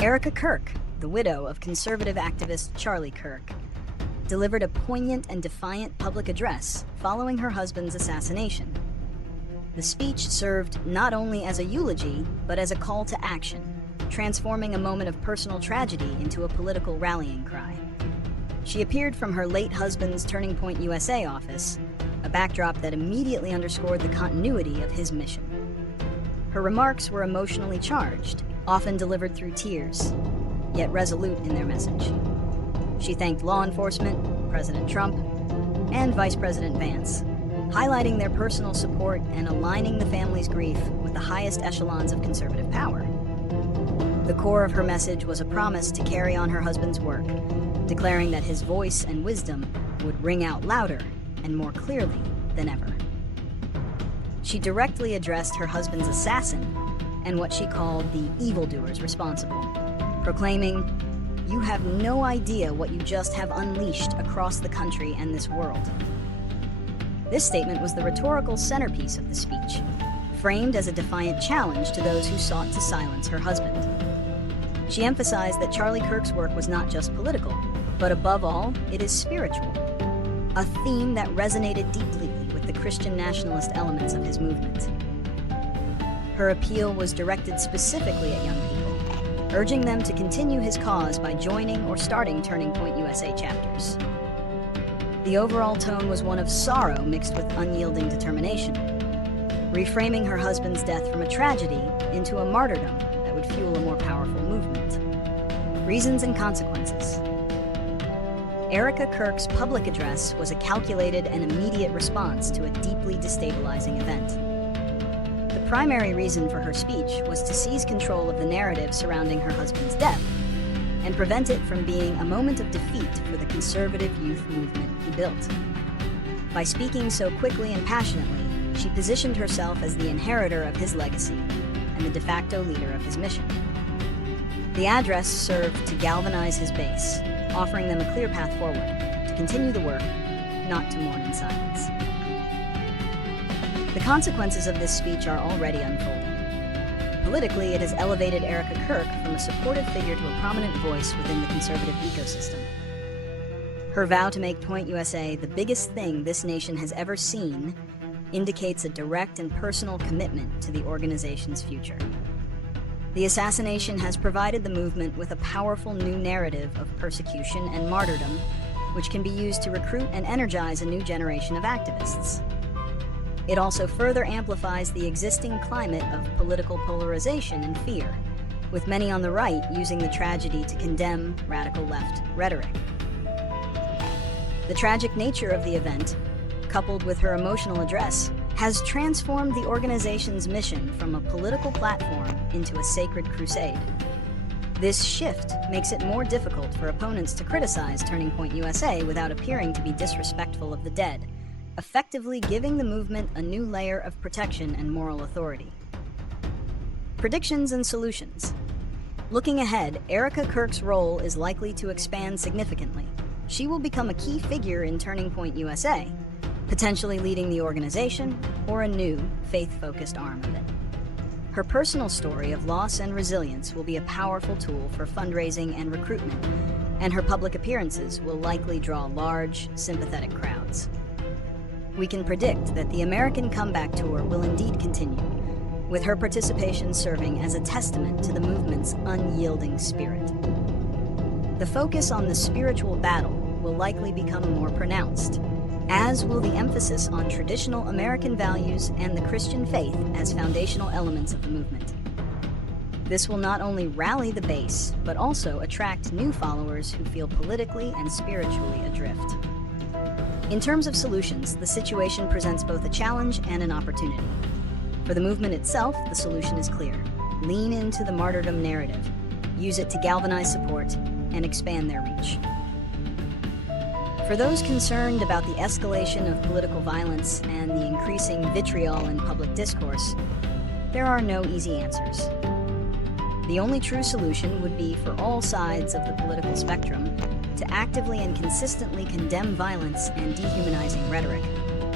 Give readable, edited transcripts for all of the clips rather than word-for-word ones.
Erika Kirk, the widow of conservative activist Charlie Kirk, delivered a poignant and defiant public address following her husband's assassination. The speech served not only as a eulogy, but as a call to action, transforming a moment of personal tragedy into a political rallying cry. She appeared from her late husband's Turning Point USA office, a backdrop that immediately underscored the continuity of his mission. Her remarks were emotionally charged, often delivered through tears, yet resolute in their message. She thanked law enforcement, President Trump, and Vice President Vance, highlighting their personal support and aligning the family's grief with the highest echelons of conservative power. The core of her message was a promise to carry on her husband's work, declaring that his voice and wisdom would ring out louder and more clearly than ever. She directly addressed her husband's assassin and what she called the evildoers responsible, proclaiming, "You have no idea what you just have unleashed across the country and this world." This statement was the rhetorical centerpiece of the speech, framed as a defiant challenge to those who sought to silence her husband. She emphasized that Charlie Kirk's work was not just political, but above all, it is spiritual, a theme that resonated deeply with the Christian nationalist elements of his movement. Her appeal was directed specifically at young people, urging them to continue his cause by joining or starting Turning Point USA chapters. The overall tone was one of sorrow mixed with unyielding determination, reframing her husband's death from a tragedy into a martyrdom that would fuel a more powerful movement. Reasons and consequences. Erika Kirk's public address was a calculated and immediate response to a deeply destabilizing event. The primary reason for her speech was to seize control of the narrative surrounding her husband's death and prevent it from being a moment of defeat for the conservative youth movement he built. By speaking so quickly and passionately, she positioned herself as the inheritor of his legacy and the de facto leader of his mission. The address served to galvanize his base, offering them a clear path forward, to continue the work, not to mourn in silence. The consequences of this speech are already unfolding. Politically, it has elevated Erika Kirk from a supportive figure to a prominent voice within the conservative ecosystem. Her vow to make Point USA the biggest thing this nation has ever seen indicates a direct and personal commitment to the organization's future. The assassination has provided the movement with a powerful new narrative of persecution and martyrdom, which can be used to recruit and energize a new generation of activists. It also further amplifies the existing climate of political polarization and fear, with many on the right using the tragedy to condemn radical left rhetoric. The tragic nature of the event, coupled with her emotional address, has transformed the organization's mission from a political platform into a sacred crusade. This shift makes it more difficult for opponents to criticize Turning Point USA without appearing to be disrespectful of the dead, effectively giving the movement a new layer of protection and moral authority. Predictions and solutions. Looking ahead, Erika Kirk's role is likely to expand significantly. She will become a key figure in Turning Point USA, potentially leading the organization or a new, faith-focused arm of it. Her personal story of loss and resilience will be a powerful tool for fundraising and recruitment, and her public appearances will likely draw large, sympathetic crowds. We can predict that the American Comeback Tour will indeed continue, with her participation serving as a testament to the movement's unyielding spirit. The focus on the spiritual battle will likely become more pronounced, as will the emphasis on traditional American values and the Christian faith as foundational elements of the movement. This will not only rally the base, but also attract new followers who feel politically and spiritually adrift. In terms of solutions, the situation presents both a challenge and an opportunity. For the movement itself, the solution is clear. Lean into the martyrdom narrative, use it to galvanize support, and expand their reach. For those concerned about the escalation of political violence and the increasing vitriol in public discourse, there are no easy answers. The only true solution would be for all sides of the political spectrum to actively and consistently condemn violence and dehumanizing rhetoric,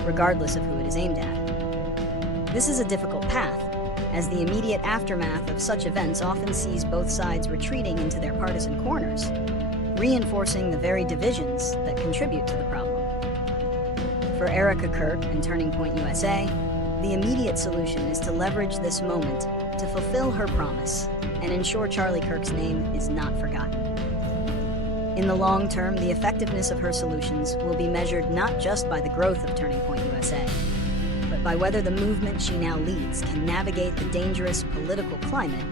regardless of who it is aimed at. This is a difficult path, as the immediate aftermath of such events often sees both sides retreating into their partisan corners, reinforcing the very divisions that contribute to the problem. For Erika Kirk and Turning Point USA, the immediate solution is to leverage this moment to fulfill her promise and ensure Charlie Kirk's name is not forgotten. In the long term, the effectiveness of her solutions will be measured not just by the growth of Turning Point USA, but by whether the movement she now leads can navigate the dangerous political climate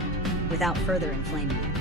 without further inflaming it.